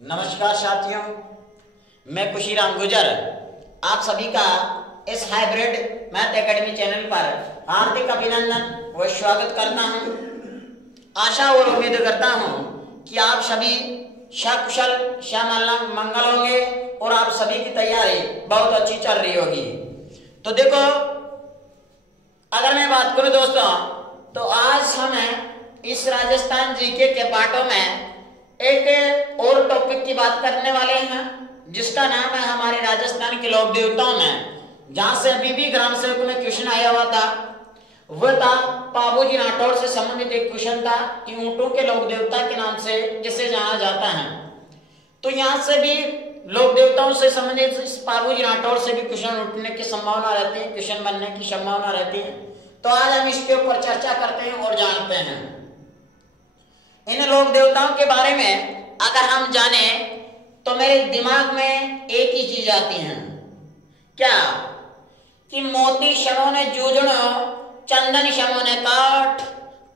नमस्कार साथियों, मैं खुशीराम गुजर आप सभी का इस हाइब्रिड मैथ एकेडमी चैनल पर हार्दिक अभिनंदन व स्वागत करता हूं। आशा और उम्मीद करता हूं कि आप सभी सकुशल मंगल होंगे और आप सभी की तैयारी बहुत अच्छी चल रही होगी। तो देखो, अगर मैं बात करूं दोस्तों, तो आज हमें इस राजस्थान जीके के पाठों में एक और टॉपिक की बात करने वाले हैं, जिसका नाम है हमारे राजस्थान के लोक देवताओं में। जहां से अभी भी ग्राम सेवक में क्वेश्चन आया हुआ था, वह था पाबूजी राठौड़ से संबंधित एक क्वेश्चन था कि ऊंटों के लोक देवता के नाम से जिसे जाना जाता है। तो यहां से भी लोक देवताओं से संबंधित पाबूजी राठौड़ से भी क्वेश्चन उठने की संभावना रहती है, क्वेश्चन बनने की संभावना रहती है। तो आज हम इसके ऊपर चर्चा करते हैं और जानते हैं। इन लोक देवताओं के बारे में अगर हम जाने तो मेरे दिमाग में एक ही चीज आती है, क्या कि मोती समो ने जूझणो, चंदन समो ने काठ,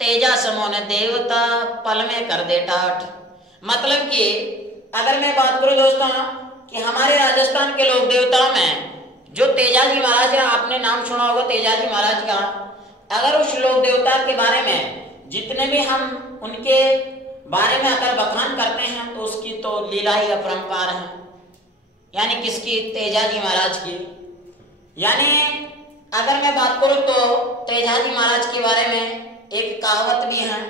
तेजा समो ने देवता, पल में कर दे टाठ। मतलब कि अगर मैं बात करूं दोस्तों कि हमारे राजस्थान के लोक देवताओं में जो तेजाजी महाराज है, आपने नाम सुना होगा तेजाजी महाराज का। अगर उस लोक देवता के बारे में जितने भी हम उनके बारे में अगर बखान करते हैं तो उसकी तो लीला ही अपरंपार है। यानी किसकी? तेजाजी महाराज की। यानी अगर मैं बात करूं तो तेजाजी महाराज के बारे में एक कहावत भी है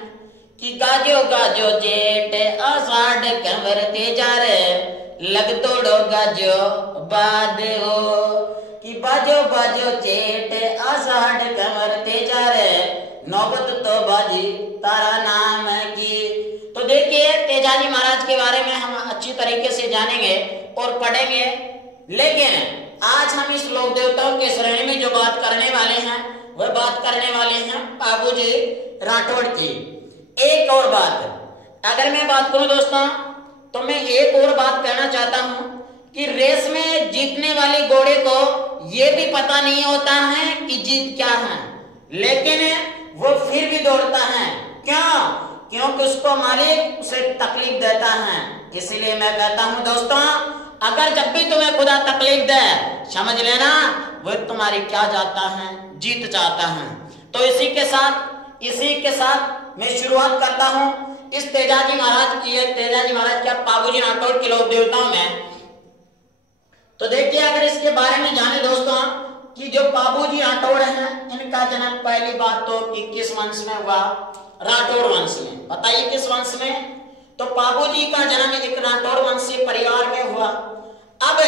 कि गाजो गाजो जेठ आषाढ़ कंवर तेजा रे, लग तोड़ो गाजो बाद हो, कि बाजो बाजो जेठ आषाढ़ कंवर तेजा रे, नौबत तो बाजी तारा नाम की। तो देखिए, तेजाजी महाराज के बारे में हम अच्छी तरीके से जानेंगे और पढ़ेंगे। लेकिन आज हम इस लोक देवताओं के श्रेणी में जो बात करने वाले हैं, वह बात करने वाले हैं पाबूजी राठौड़ की। एक और बात अगर मैं बात करूं दोस्तों, तो मैं एक और बात कहना चाहता हूं कि रेस में जीतने वाले घोड़े को यह भी पता नहीं होता है कि जीत क्या है, लेकिन वो फिर भी दौड़ता है। क्यों? क्योंकि उसको मालिक उसे तकलीफ देता है। इसीलिए मैं कहता हूं दोस्तों, अगर जब भी तुम्हें खुदा तकलीफ दे, समझ लेना वो तुम्हारी क्या चाहता है? जीत चाहता है। तो इसी के साथ मैं शुरुआत करता हूं इस तेजाजी महाराज की। तेजाजी महाराज क्या पाबूजी राठौड़ के लोक देवताओं में। तो देखिए, अगर इसके बारे में जाने दोस्तों कि जो पाबूजी राठौड़ हैं, इनका जन्म पहली बात तो कि किस वंश में हुआ? राठौड़ वंश में। बताइए किस वंश में? तो पाबूजी का जन्म एक राठौड़ वंशीय परिवार में हुआ। अब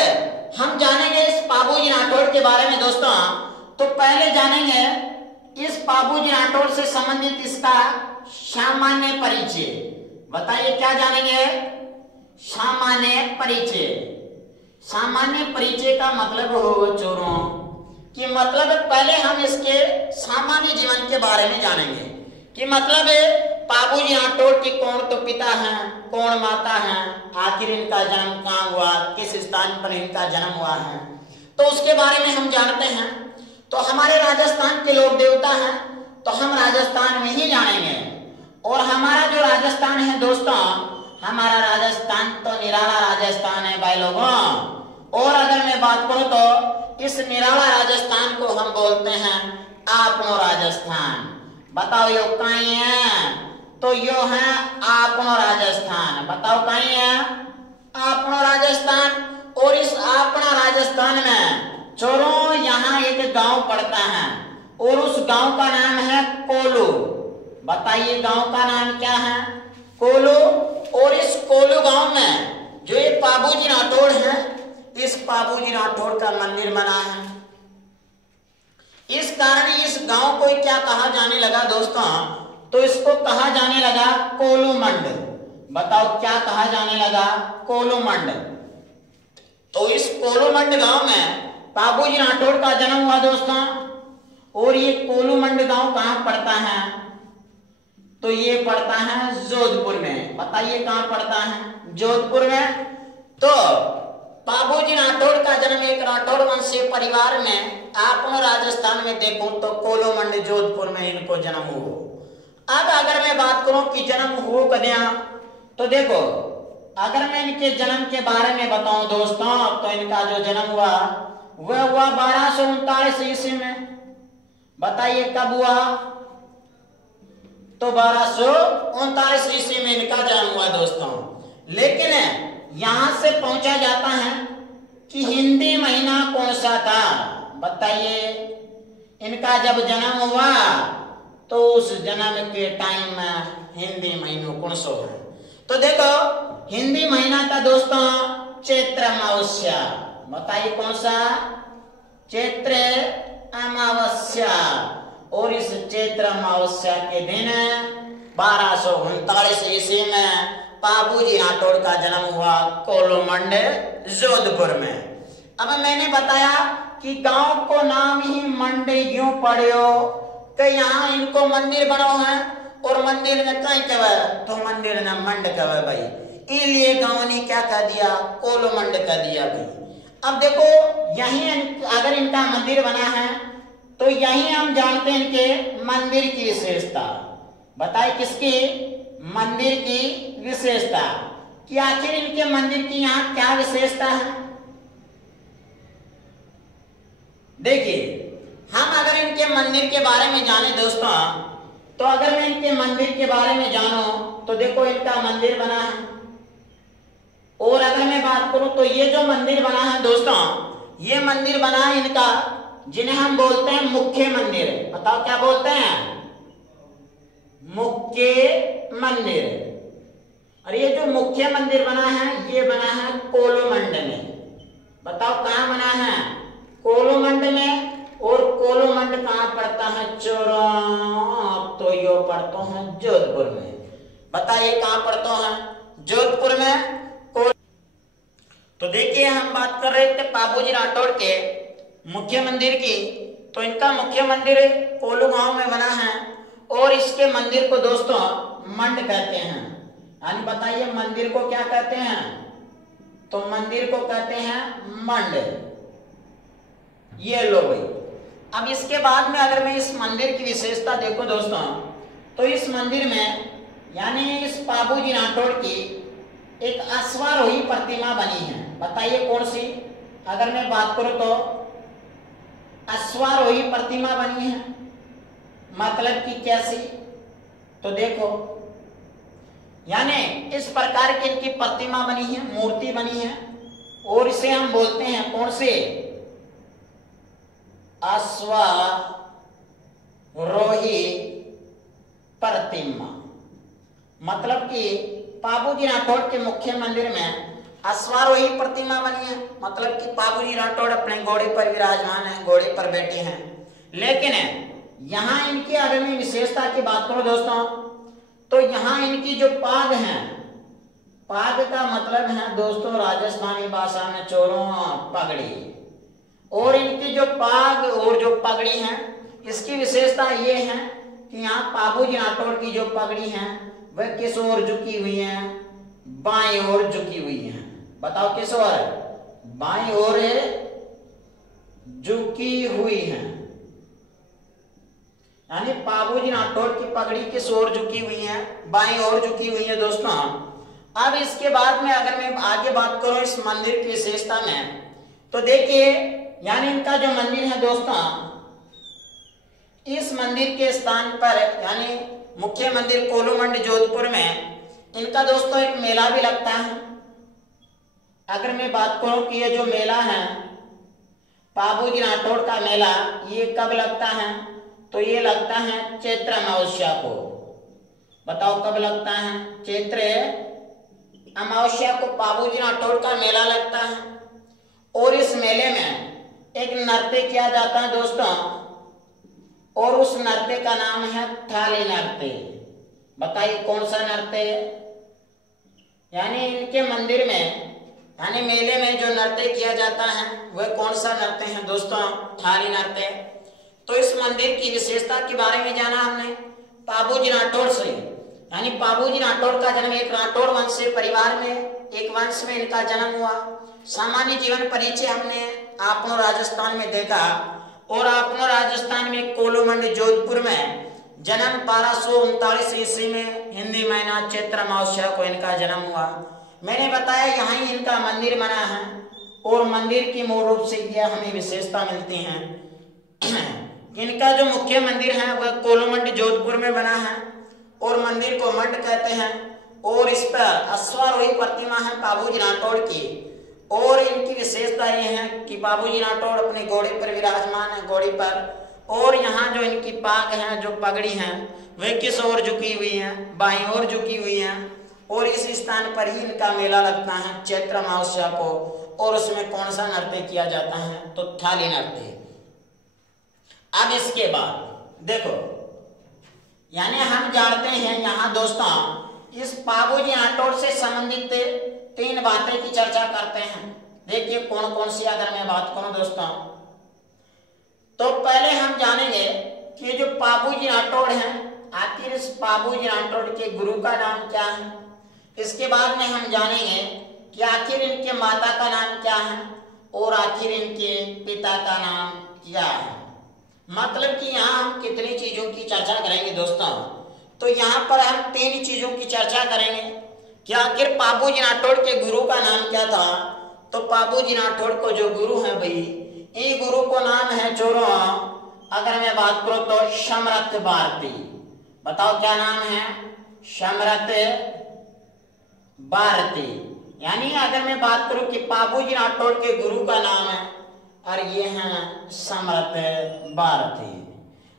हम जानेंगे इस पाबूजी राठौड़ के बारे में दोस्तों। तो पहले जानेंगे इस पाबूजी राठौड़ से संबंधित इसका सामान्य परिचय। बताइए क्या जानेंगे? सामान्य परिचय। सामान्य परिचय का मतलब हो चोरों कि मतलब पहले हम इसके सामान्य जीवन के बारे में जानेंगे कि मतलब पाबूजी राठौड़ के कौन तो पिता हैं, कौन माता हैं, आखिर इनका जन्म कहाँ हुआ, किस स्थान पर इनका जन्म हुआ है, तो उसके बारे में हम जानते हैं। तो हमारे राजस्थान के लोक देवता हैं, तो हम राजस्थान में ही जानेंगे। और हमारा जो राजस्थान है दोस्तों, हमारा राजस्थान तो निराला राजस्थान है भाई लोगों। और अगर मैं बात करूं तो इस निराला राजस्थान को हम बोलते हैं आपनो राजस्थान। बताओ यो कहीं है? तो यो है आपनो राजस्थान। बताओ कहीं है? आपनो राजस्थान। और इस अपना राजस्थान में चोरों यहाँ एक गांव पड़ता है और उस गांव का नाम है कोलू। बताइए गांव का नाम क्या है? कोलू। और इस कोलू गांव में जो ये पाबूजी राठौड़ है, इस पाबूजी राठौड़ का मंदिर बना है। इस कारण इस गांव को क्या कहा जाने लगा दोस्तों? तो इसको कहा जाने लगा कोलू मंड। बताओ क्या कहा जाने लगा? कोलू मंड। तो इस कोलू मंड गांव में पाबूजी राठौड़ का जन्म हुआ दोस्तों। और ये कोलू मंड गांव कहां पड़ता है? तो ये पड़ता है जोधपुर में। बताइए कहां पड़ता है? जोधपुर में। तो पाबूजी राठौड़ का जन्म एक राठौड़ वंशीय परिवार में आपनो राजस्थान में देखूं तो कोलू मंड जोधपुर में इनको जन्म हुआ। अब अगर मैं बात करूं कि जन्म हुआ कन्या, तो देखो अगर मैं इनके जन्म के बारे में बताऊं दोस्तों, तो इनका जो जन्म हुआ वह हुआ 1239 ईस्वी में। बताइए कब हुआ? तो 1239 ईस्वी में इनका जन्म हुआ दोस्तों। लेकिन यहां से पूछा जाता है कि हिंदी महीना कौन सा था। बताइए, इनका जब जन्म हुआ तो उस जन्म के टाइम में हिंदी महीनों कौन सा है? तो देखो, हिंदी महीना था दोस्तों चैत्र अमावस्या। बताइए कौन सा? चैत्र अमावस्या। और इस चैत्र अमावस्या के दिन 1239 ईस्वी में बाबूजी राठौड़ का जन्म हुआ कोलूमंड जोधपुर में। अब मैंने बताया कि गांव को नाम ही मंडी क्यों पड़ो, कि यहाँ इनको मंदिर बनो है और मंदिर ने कहीं कहे तो मंदिर ने मंड कहे भाई, इसलिए गांव ने क्या कह दिया? कोलूमंड कह दिया भाई। अब देखो, यही अगर इनका मंदिर बना है तो यही हम जानते हैं इनके मंदिर की विशेषता। बताइए किसकी? मंदिर की विशेषता, कि आखिर इनके मंदिर की यहाँ क्या विशेषता है। देखिए, हम अगर इनके मंदिर के बारे में जाने दोस्तों, तो अगर मैं इनके मंदिर के बारे में जानूं तो देखो इनका मंदिर बना है। और अगर मैं बात करूं तो ये जो मंदिर बना है दोस्तों, ये मंदिर बना है इनका, जिन्हें हम बोलते हैं मुख्य मंदिर। बताओ क्या बोलते हैं? मुख्य मंदिर। और ये जो मुख्य मंदिर बना है, ये बना है कोलूमंड में। बताओ कहां बना है? कोलूमंड में। और कोलूमंड कहां पड़ता है? तो यो पड़ता है जोधपुर में। बताइए कहां पड़ता है? जोधपुर में। तो देखिए, हम बात कर रहे थे बाबूजी राठौड़ के मुख्य मंदिर की। तो इनका मुख्य मंदिर कोलू गांव में बना है और इसके मंदिर को दोस्तों मंड कहते हैं। यानी बताइए मंदिर को क्या कहते हैं? तो मंदिर को कहते हैं मंड। ये लो भाई। अब इसके बाद में अगर मैं इस मंदिर की विशेषता देखूं दोस्तों, तो इस मंदिर में यानी इस बाबूजी राठौड़ की एक अश्वारोही प्रतिमा बनी है। बताइए कौन सी? अगर मैं बात करूं तो अश्वारोही प्रतिमा बनी है। मतलब कि कैसी? तो देखो, यानी इस प्रकार की इनकी प्रतिमा बनी है, मूर्ति बनी है, और इसे हम बोलते हैं कौन से? अश्वारोही प्रतिमा। मतलब कि बाबूजी राठौड़ के मुख्य मंदिर में अश्वारोही प्रतिमा बनी है। मतलब कि बाबूजी राठौड़ अपने घोड़े पर विराजमान है, घोड़े पर बैठे हैं। लेकिन यहाँ इनकी अगर मैं विशेषता की बात करूं दोस्तों, तो यहाँ इनकी जो पाग है, पाग का मतलब है दोस्तों राजस्थानी भाषा में चोरों पगड़ी। और इनकी जो पाग और जो पगड़ी है, इसकी विशेषता ये है कि यहाँ बाबूजी राठौड़ की जो पगड़ी है वह किस ओर झुकी हुई है? बाईं ओर झुकी हुई है। बताओ किस ओर? बाईं ओर झुकी हुई है। यानी बाबूजी राठौड़ की पगड़ी किस ओर झुकी हुई है? बाईं ओर झुकी हुई है दोस्तों। अब इसके बाद में अगर मैं आगे बात करूं इस मंदिर की विशेषता में, तो देखिए यानी इनका जो मंदिर है दोस्तों, इस मंदिर के स्थान पर यानी मुख्य मंदिर कोलूमंड जोधपुर में इनका दोस्तों एक मेला भी लगता है। अगर मैं बात करूं कि ये जो मेला है बाबूजी राठौड़ का मेला, ये कब लगता है? तो ये लगता है चैत्र अमावस्या को। बताओ कब लगता है? चैत्र अमावस्या को बाबूजी राठौड़ का मेला लगता है। और इस मेले में एक नृत्य किया जाता है दोस्तों, और उस नृत्य का नाम है थाली नृत्य। बताइए कौन सा नृत्य? यानी इनके मंदिर में यानी मेले में जो नृत्य किया जाता है वह कौन सा नृत्य है दोस्तों? थाली नृत्य। तो इस मंदिर की विशेषता के बारे में जाना हमने बाबूजी राठौड़ से। यानी बाबूजी राठौड़ का जन्म एक राठौड़ वंश से परिवार में, एक वंश में इनका जन्म हुआ। सामान्य जीवन परिचय हमने आपनो राजस्थान में देखा, और आपनो राजस्थान में कोलूमंड जोधपुर में जन्म 1239 ईस्वी में हिंदी महीना चैत्र अमावस्या को इनका जन्म हुआ। मैंने बताया यहाँ ही इनका मंदिर बना है और मंदिर की मूल रूप से यह हमें विशेषता मिलती है। इनका जो मुख्य मंदिर है वह कोलुमंड जोधपुर में बना है और मंदिर को मंड कहते हैं और इस पर अश्वारोही प्रतिमा है बाबूजी राठौड़ की। और इनकी विशेषता ये है कि बाबूजी राठौड़ अपने घोड़े पर विराजमान है, घोड़ी पर। और यहाँ जो इनकी पाग है, जो पगड़ी है, वे किस ओर झुकी हुई है? बाईं ओर झुकी हुई है। और इस स्थान पर ही इनका मेला लगता है चैत्र अमावस्या को। और उसमें कौन सा नृत्य किया जाता है? तो थाली नृत्य। अब इसके बाद देखो, यानी हम जानते हैं यहाँ दोस्तों इस बाबूजी राठौड़ से संबंधित 3 बातें की चर्चा करते हैं। देखिए कौन कौन सी, अगर मैं बात करूं दोस्तों, तो पहले हम जानेंगे कि जो बाबूजी राठौड़ हैं, आखिर इस बाबूजी राठौड़ के गुरु का नाम क्या है। इसके बाद में हम जानेंगे कि आखिर इनके माता का नाम क्या है और आखिर इनके पिता का नाम क्या है। मतलब कि यहाँ हम कितनी चीजों की चर्चा करेंगे दोस्तों, तो यहाँ पर हम 3 चीजों की चर्चा करेंगे कि आखिर बाबूजी राठौड़ के गुरु का नाम क्या था। तो बाबूजी राठौड़ को जो गुरु है भाई, ये गुरु को नाम है चोरों, अगर मैं बात करूं तो समरथ भारती। बताओ क्या नाम है? समरथ भारती। यानी अगर मैं बात करूं कि बाबूजी राठौड़ के गुरु का नाम है और ये है समरथ भारती,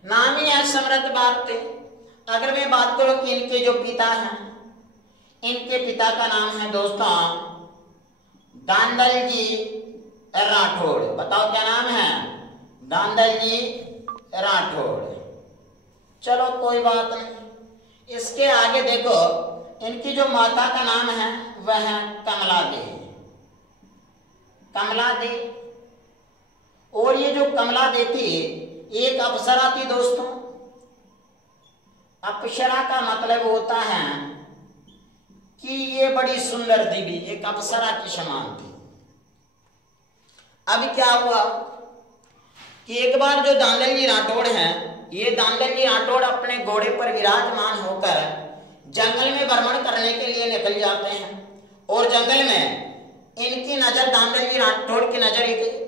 नाम ही है समरथ भारती। अगर मैं बात करूं कि इनके जो पिता हैं, इनके पिता का नाम है दोस्तों दांदल जी राठौड़। बताओ क्या नाम है? दांदल जी राठौड़। चलो कोई बात नहीं। इसके आगे देखो, इनकी जो माता का नाम है वह है कमला देवी। कमला देवी। और ये जो कमला देवी एक अप्सरा थी दोस्तों। अप्सरा का मतलब होता है कि ये बड़ी सुंदर देवी, एक अप्सरा की समान थी। अभी क्या हुआ कि एक बार जो दांदल जी राठौड़ हैं, ये दांदल जी राठौड़ अपने घोड़े पर विराजमान होकर जंगल में भ्रमण करने के लिए निकल जाते हैं। और जंगल में इनकी नजर, दांदल जी राठौड़ की नजर एक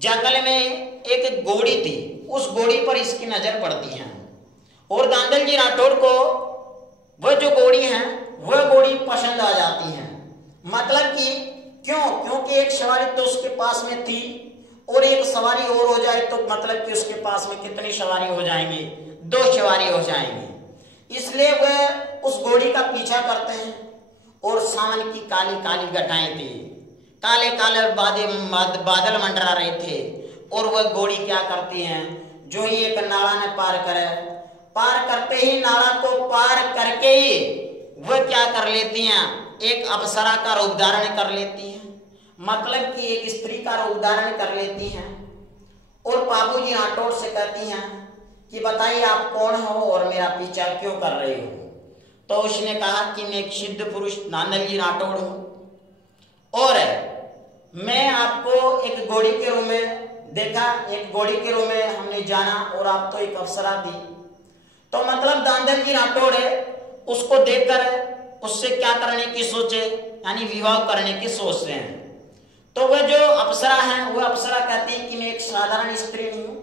जंगल में एक घोड़ी थी, उस घोड़ी पर इसकी नजर पड़ती है। और दांदल जी राठौड़ को वह जो घोड़ी है वह घोड़ी पसंद आ जाती है। मतलब कि क्यों? क्योंकि एक सवारी तो उसके पास में थी और एक सवारी और हो जाए तो मतलब कि उसके पास में कितनी सवारी हो जाएंगी? 2 सवारी हो जाएंगी। इसलिए वह उस घोड़ी का पीछा करते हैं। और सावन की काली काली घटाएं थी, काले काले बादल मंडरा रहे थे। और वह घोड़ी क्या करती है, जो ही एक नाला ने पार करे, पार करते ही नाला को पार करके ही वह क्या कर लेती हैं, एक अप्सरा का रूप धारण कर लेती हैं। मतलब कि एक स्त्री का रूप धारण कर लेती हैं। और बाबूजी राठौड़ से कहती हैं कि बताइए आप कौन हो और मेरा पीछा क्यों कर रहे हो। तो उसने कहा कि मैं एक सिद्ध पुरुष दांदल जी राठौड़ हूं और मैं आपको एक घोड़ी के रूप में देखा, एक घोड़ी के रूप में हमने जाना और आप तो एक अप्सरा थी। तो मतलब दांदल जी राठौड़ उसको देखकर उससे क्या करने की सोचे, यानी विवाह करने की सोच रहे हैं। तो वह जो अप्सरा है वह अप्सरा कहती है कि मैं एक साधारण स्त्री नहीं हूं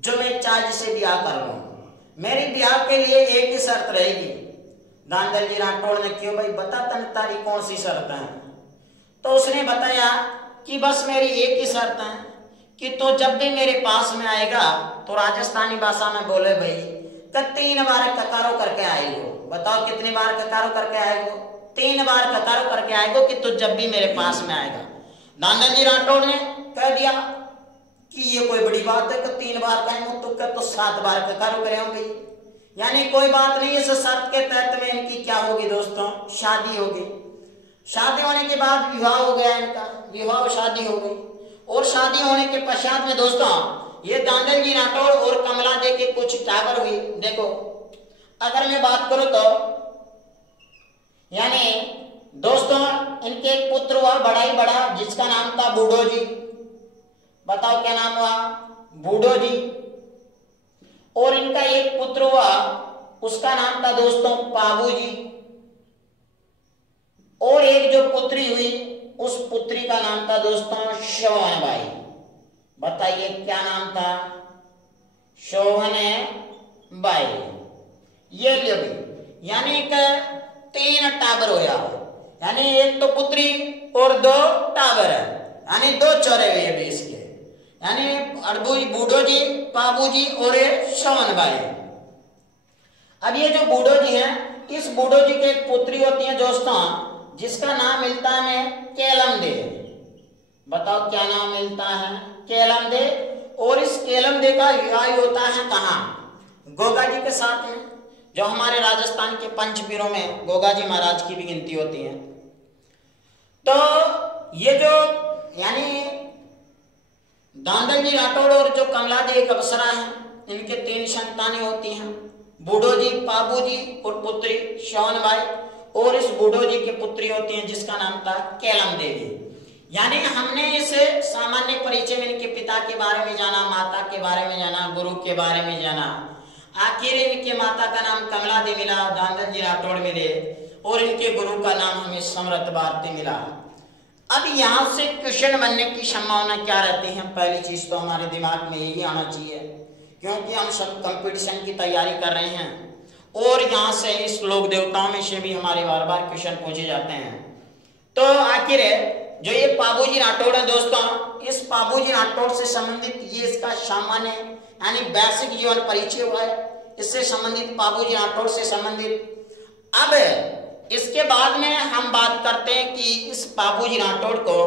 जो मैं चाहे जिसे ब्याह कर लूं, मेरी ब्याह के लिए एक ही शर्त रहेगी। दांदल जी राठौड़ ने, क्यों भाई बता तन तारी कौन सी शर्त है। तो उसने बताया कि बस मेरी एक ही शर्त है कि तो जब भी मेरे पास में आएगा तो राजस्थानी भाषा में बोले भाई कि 3 बार ककारो करके आएगो। बताओ कितनी बार ककारो करके आएगो? 3 बार ककारो करके आएगो कि तो जब भी मेरे पास में आएगा। दांदल जी राठौड़ ने कह दिया कि ये कोई बड़ी बात है कि 3 बार कहेंगे तो क्या, तो 7 बार ककारो करेंगे। यानी कोई बात नहीं, इस शर्त के तहत में इनकी क्या होगी दोस्तों, शादी होगी। शादी होने के बाद विवाह हो गया इनका, विवाह और शादी हो गई। और शादी होने के पश्चात में दोस्तों ये दांदल जी राठौड़ और कमला दे के कुछ टावर हुई। देखो अगर मैं बात करूं तो यानी दोस्तों इनके एक पुत्र हुआ बड़ा ही बड़ा, जिसका नाम था बूढ़ो जी। बताओ क्या नाम हुआ? बूढ़ो जी। और इनका एक पुत्र हुआ, उसका नाम था दोस्तों बाबू जी। और एक जो पुत्री हुई उस पुत्री का नाम था दोस्तों शोभन बाई। बताइए क्या नाम था? शोभन बाई। ये लियो भी, यानी कि 3 टाबर होया, यानी एक तो पुत्री और 2 टाबर है, यानी 2 चौरे हुए भी इसके, यानी अड़बू बूढ़ो जी, पाबू जी और ये शोभन बाई। अब ये जो बूढ़ो जी हैं, इस बूढ़ो जी के एक पुत्री होती है दोस्तों, जिसका नाम मिलता है हमें केलम दे। बताओ क्या नाम मिलता है? केलम दे। और इस केलम दे का विवाह होता है कहाँ? गोगा जी के साथ में, जो हमारे राजस्थान के पंचपीरों में गोगा जी महाराज की भी गिनती होती है। तो ये जो यानी दांदल जी राठौड़ और जो कमला जी एक अप्सरा है, इनके 3 संतानें होती हैं, बूढ़ो जी, पाबू जी और पुत्री शोभन बाई। और इस बूढ़ो जी की पुत्री होती है जिसका नाम था केलम देवी। यानी हमने इस सामान्य परिचय में इनके पिता के बारे में जाना, माता के बारे में जाना, गुरु के बारे में जाना। आखिर इनके माता का नाम कमला देवी मिला, दांदल जी राठौड़ मिले, और इनके गुरु का नाम हमें समृत भारती मिला। अब यहाँ से क्वेश्चन बनने की संभावना क्या रहती है? पहली चीज तो हमारे दिमाग में यही आना चाहिए, क्योंकि हम सब कंपटीशन की तैयारी कर रहे हैं और यहाँ से इस लोक देवताओं में से भी हमारे बार बार क्वेश्चन पूछे जाते हैं। तो आखिर जो ये पाबूजी राठौड़ है दोस्तों, इस पाबूजी राठौड़ से संबंधित ये इसका सामान्य यानी बेसिक जीवन परिचय हुआ है, इससे संबंधित पाबूजी राठौड़ से संबंधित। अब इसके बाद में हम बात करते हैं कि इस पाबूजी राठौड़ को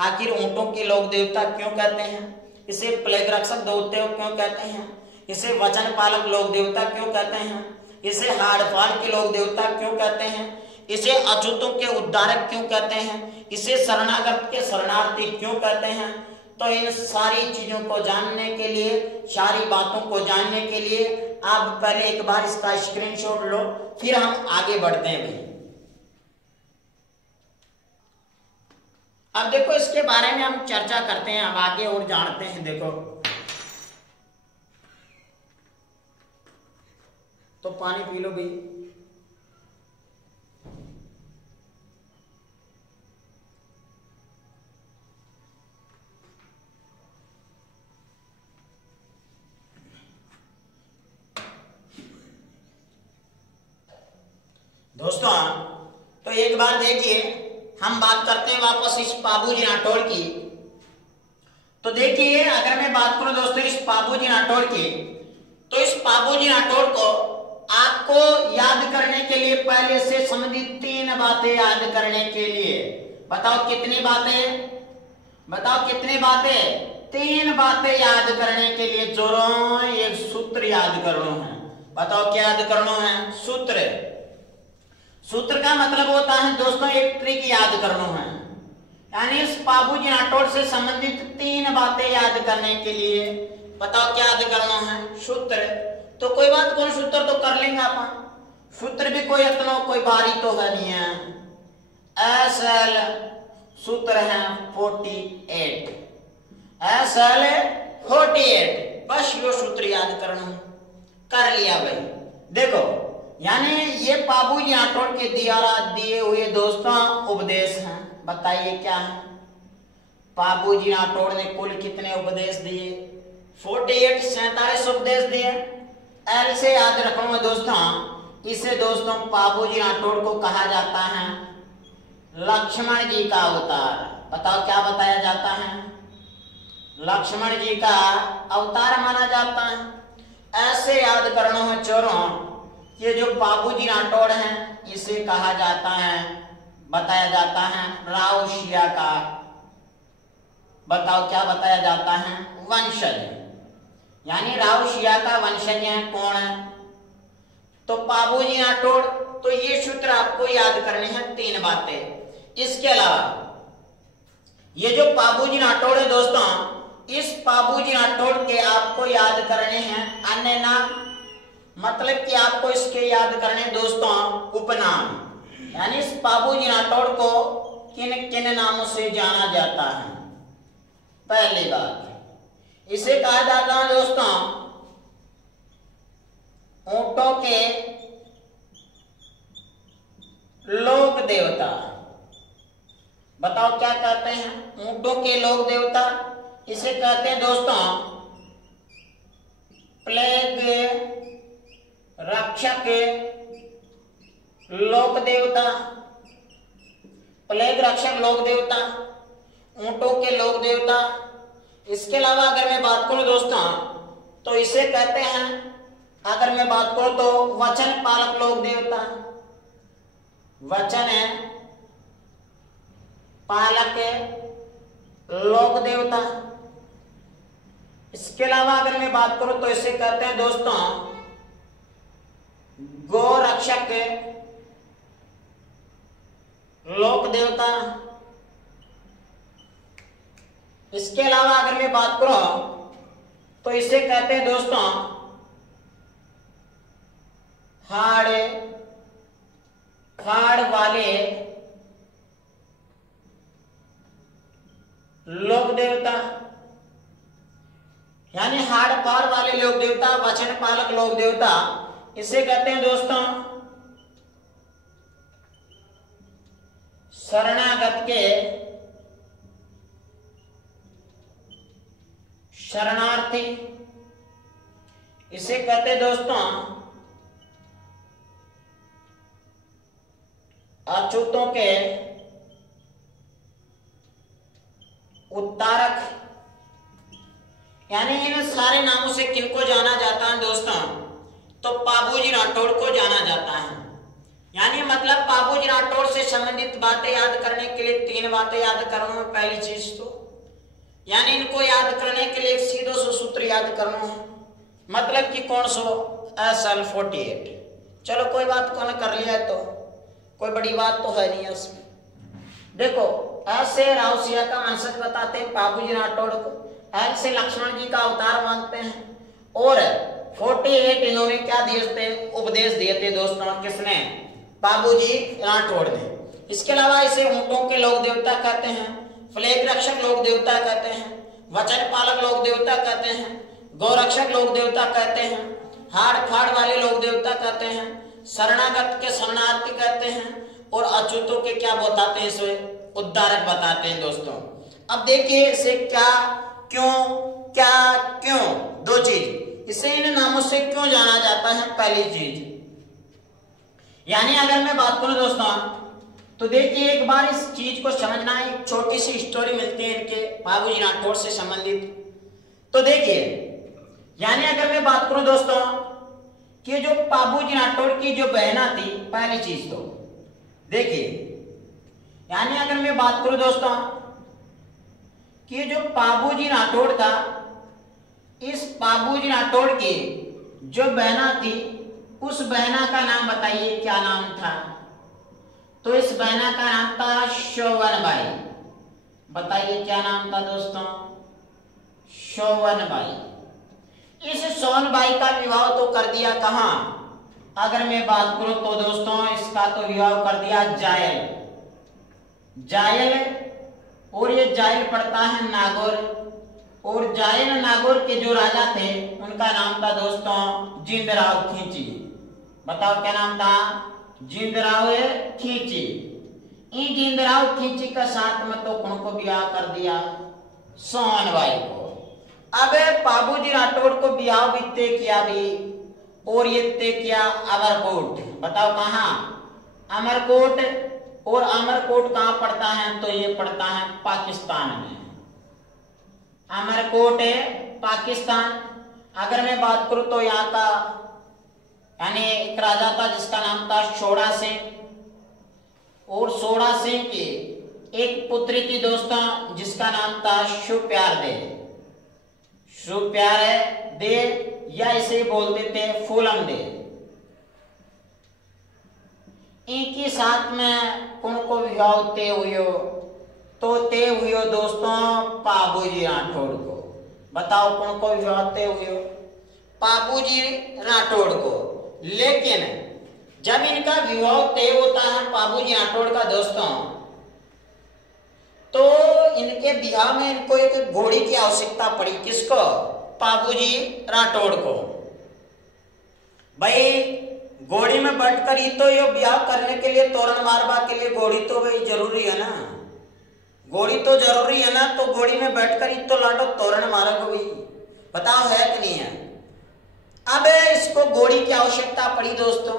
आखिर ऊंटों के लोक देवता क्यों कहते हैं, इसे प्लेग रक्षक देवता क्यों कहते हैं, इसे वचन पालक लोक देवता क्यों कहते हैं, इसे हाड़फाड़ के लोक देवता क्यों कहते हैं, इसे अछूतों के उद्धारक क्यों कहते हैं, इसे शरणागत के शरणार्थी क्यों कहते हैं। तो इन सारी चीजों को जानने के लिए, सारी बातों को जानने के लिए आप पहले एक बार इसका स्क्रीनशॉट लो, फिर हम आगे बढ़ते हैं भाई। अब देखो इसके बारे में हम चर्चा करते हैं, अब आगे और जानते हैं। देखो तो पानी पी लो भाई। दोस्तों तो एक बार देखिए, हम बात करते हैं वापस इस पाबूजी राठौड़ की। तो देखिए अगर मैं बात करूं दोस्तों इस पाबूजी राठौड़ की, तो इस पाबूजी राठौड़ को आपको याद करने के लिए पहले से संबंधित 3 बातें याद करने के लिए, बताओ कितनी बातें? बताओ कितनी बातें? 3 बातें याद करने के लिए जोरों एक सूत्र याद करना है। बताओ क्या याद करना है? सूत्र। सूत्र का मतलब होता है दोस्तों एक ट्रिक याद करना है, यानी इस पाबूजी राठौड़ से संबंधित 3 बातें याद करने के लिए बताओ क्या याद करना है? सूत्र। तो कोई बात, कौन सूत्र तो कर लेंगे आप। सूत्र भी कोई इतना कोई भारी तो है नहीं है। SL सूत्र है 48, SL 48, बस यो सूत्र याद करना है। कर लिया भाई। देखो यानी ये पाबूजी राठौड़ के दिए हुए दोस्तों उपदेश हैं। बताइए क्या है? पाबूजी राठौड़ ने कुल कितने उपदेश दिए? 48, 47 उपदेश दिए। एल से याद रखूंगा दोस्तों, इसे दोस्तों पाबूजी राठौड़ को कहा जाता है लक्ष्मण जी का अवतार। बताओ क्या बताया जाता है? लक्ष्मण जी का अवतार माना जाता है। ऐसे याद करना है चोरों, ये जो पाबूजी राठौड़ हैं इसे कहा जाता है, बताया जाता है राउशिया का, बताओ क्या बताया जाता है? वंशज। यानी राउशिया का वंशज है कौन है? तो पाबूजी राठौड़। तो ये सूत्र आपको याद करने हैं 3 बातें। इसके अलावा ये जो पाबूजी राठौड़ है दोस्तों, इस पाबूजी राठौड़ के आपको याद करने हैं अन्य नाम, मतलब कि आपको इसके याद करने दोस्तों उपनाम। यानी इस पाबूजी राठौड़ को किन किन नामों से जाना जाता है? पहली बात, इसे कहा जाता है दोस्तों ऊंटों के लोक देवता। बताओ क्या कहते हैं? ऊंटों के लोक देवता, इसे कहते हैं दोस्तों प्लेग रक्षक लोक देवता। प्लेग रक्षक लोक देवता, ऊंटों के लोक देवता। इसके अलावा अगर मैं बात करूं दोस्तों तो इसे कहते हैं, अगर मैं बात करूं तो वचन पालक लोक देवता। वचन है पालक लोक देवता। इसके अलावा अगर मैं बात करूं तो इसे कहते हैं दोस्तों गो रक्षक लोक देवता। इसके अलावा अगर मैं बात करूं तो इसे कहते हैं दोस्तों हाड़ वाले लोक देवता, यानी हाड़ फाड़ वाले लोक देवता, वचन पालक लोक देवता। इसे कहते हैं दोस्तों शरणागत के शरणार्थी। इसे कहते हैं दोस्तों अछूतों के उद्धारक। यानी इन सारे नामों से किनको जाना जाता है दोस्तों? तो पाबूजी राठौड़ को जाना जाता है। यानी मतलब पाबूजी राठौड़ से संबंधित बातें याद करने के लिए 3 बातें याद करना है। पहली चीज तो यानी इनको याद करने के लिए एक सीधो सो सूत्र याद करना है, मतलब कि कौन सो SL48। चलो कोई बात को न कर लिया है तो कोई बड़ी बात तो है नहीं उसमें। देखो ऐसे राव सिया का मंसक बताते हैं पाबूजी राठौड़ को, एल से लक्ष्मण जी का अवतार मानते हैं, और 48 इन्होंने क्या दिए थे? उपदेश दिए थे दोस्तों। किसने? पाबूजी राठौड़ ने। इसके अलावा इसे ऊंटों के लोक देवता कहते हैं, फ्लैग रक्षक लोक देवता कहते हैं, वचन पालक लोक देवता कहते हैं, गौरक्षक लोक देवता कहते हैं, हाड़ फाड़ वाले लोक देवता कहते हैं, शरणागत के शरणार्थी कहते हैं, और अछूतों के क्या बताते हैं? इसे उद्धारक बताते हैं दोस्तों। अब देखिए इसे क्या क्यों 2 चीज, इसे इन नामों से क्यों जाना जाता है? पहली चीज यानी अगर मैं बात करूं दोस्तों तो देखिए एक बार इस चीज को समझना, एक छोटी सी स्टोरी मिलती है इनके पाबूजी राठौड़ से संबंधित। तो देखिए यानी अगर मैं बात करूं दोस्तों कि जो पाबूजी राठौड़ की जो बहना थी, पहली चीज तो देखिए यानी अगर मैं बात करूं दोस्तों कि जो पाबूजी राठौड़ था, इस पाबूजी राठौड़ की जो बहना थी, उस बहना का नाम बताइए क्या नाम था? तो इस बहना का नाम था शोभनबाई। बताइए क्या नाम था दोस्तों? शोभनबाई। इस शोभनबाई का विवाह तो कर दिया कहां? अगर मैं बात करूं तो दोस्तों इसका तो विवाह कर दिया जायल, और ये जायल पड़ता है नागौर, और जायल नागौर के जो राजा थे उनका नाम था दोस्तों जिंदराव खींची। बताओ क्या नाम था? जिंदराव खींची। इन जिंदराव खींची का साथ में तो उनको ब्याह कर दिया सोनबाई को। अब पाबूजी राठौड़ को ब्याह भी तय किया भी, और ये तय किया अमरकोट। बताओ कहां? अमरकोट। और अमरकोट कहां पड़ता है? तो ये पड़ता है पाकिस्तान में। अमरकोट है पाकिस्तान। अगर मैं बात करूं तो यहाँ का यानी एक राजा था जिसका नाम था सोड़ा सिंह, और सोड़ा सिंह की एक पुत्री थी दोस्तों जिसका नाम था शुप्यार दे, या इसे बोलते थे फूलम दे। इनके साथ में उनको विवाह तय हुई दोस्तों पाबूजी राठौड़ को। बताओ उनको विवाह तय हुई पाबूजी राठौड़ को। लेकिन जब इनका विवाह तय होता है पाबूजी राठौड़ का दोस्तों, तो इनके विवाह में इनको एक घोड़ी की आवश्यकता पड़ी। किसको? पाबूजी राठौड़ को। भाई घोड़ी में बैठकर ही तो ये ब्याह करने के लिए, तोरण मारवा के लिए घोड़ी तो भाई जरूरी है ना। घोड़ी तो जरूरी है ना, तो घोड़ी में बैठकर ही तो लाडो तोरण मारोगे भाई, बताओ है कि नहीं है। अब इसको घोड़ी की आवश्यकता पड़ी दोस्तों।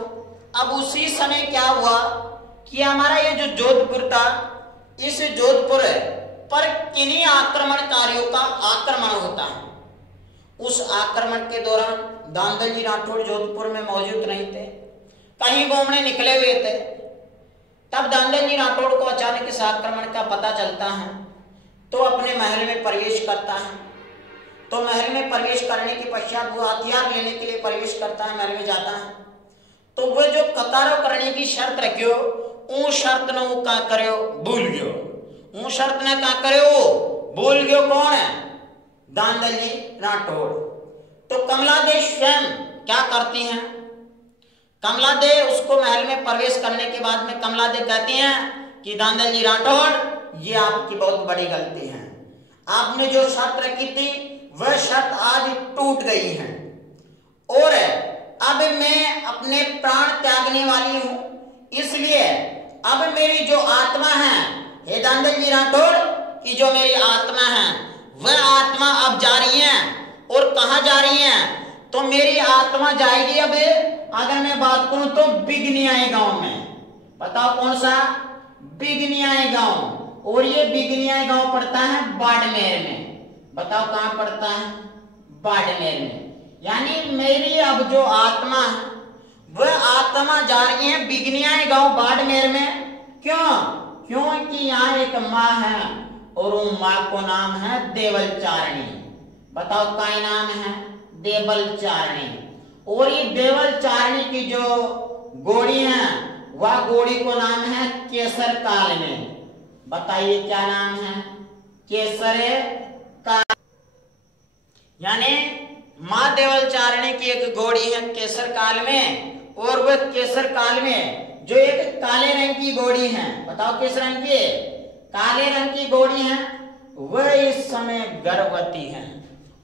अब उसी समय क्या हुआ कि हमारा ये जो जोधपुर था, इस जोधपुर पर किन्हीं आक्रमणकारियों का आक्रमण होता है। उस आक्रमण के दौरान दांदल जी राठौड़ जोधपुर में मौजूद नहीं थे, कहीं घूमने निकले हुए थे। तब दांदल जी राठौड़ को अचानक इस आक्रमण का पता चलता है, तो अपने महल में प्रवेश करता है। तो महल में प्रवेश करने के पश्चात वो हथियार लेने के लिए प्रवेश करता है, महल में जाता है। तो वो जो कतारो करने की शर्त रखियो, ऊ शर्त ने वो का करो भूल गयो, ऊ शर्त ने का करो भूल गयो। कौन है? दांदल जी राठौड़। तो कमला दे स्वयं क्या करती हैं? कमला दे उसको महल में प्रवेश करने के बाद में कमला दे कहती हैं कि दांदल जी राठौड़, ये आपकी बहुत बड़ी गलती है। आपने जो शर्त रखी थी वह शर्त आज टूट गई है, और अब मैं अपने प्राण त्यागने वाली हूं। इसलिए अब मेरी जो आत्मा है, हे दांदल जी राठौड़ की जो मेरी आत्मा है, वह आत्मा अब जा रही है। और कहां जा रही है? तो मेरी आत्मा जाएगी अब, अगर मैं बात करूं तो बिगनियाई गांव में। बताओ कौन सा? बिगनियाई गांव। और ये बिगनियाई गांव पड़ता है बाड़मेर में। बताओ कहां पड़ता है? बाड़मेर में। यानी मेरी अब जो आत्मा है वह आत्मा जा रही है बिगनियाई गांव बाड़मेर में। क्यों? क्योंकि यहाँ एक माँ है, और वो माँ को नाम है देवलचारिणी। बताओ क्या नाम है? देवलचारिणी। और ये देवलचारिणी की जो घोड़ी है, वह घोड़ी को नाम है केसर काल में। बताइए क्या नाम है? केसर काल। यानी माँ देवलचारिणी की एक घोड़ी है केसर काल में, और वह केसर काल में जो एक काले रंग की घोड़ी है, बताओ किस रंग की? काले रंग की घोड़ी है, वह इस समय गर्भवती है।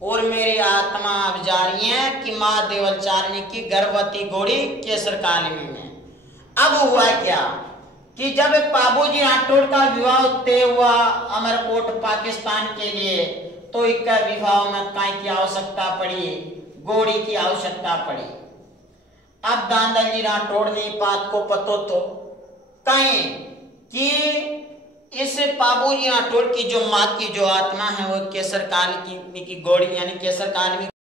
और मेरी आत्मा अब जा रही है कि माँ देवलचारिणी की गर्भवती घोड़ी केसर काल में। अब हुआ क्या कि जब बाबूजी राठौड़ का विवाह तय हुआ अमरकोट पाकिस्तान के लिए, तो इसका विवाह में काय की आवश्यकता पड़ी? घोड़ी की आवश्यकता पड़ी। अब दांदल जी राठौड़ ने बात को पतो तो कहीं कि इस बाबूजी राठौड़ की जो माँ की जो आत्मा है वो केसर काल की घोड़ी यानी केसर काल में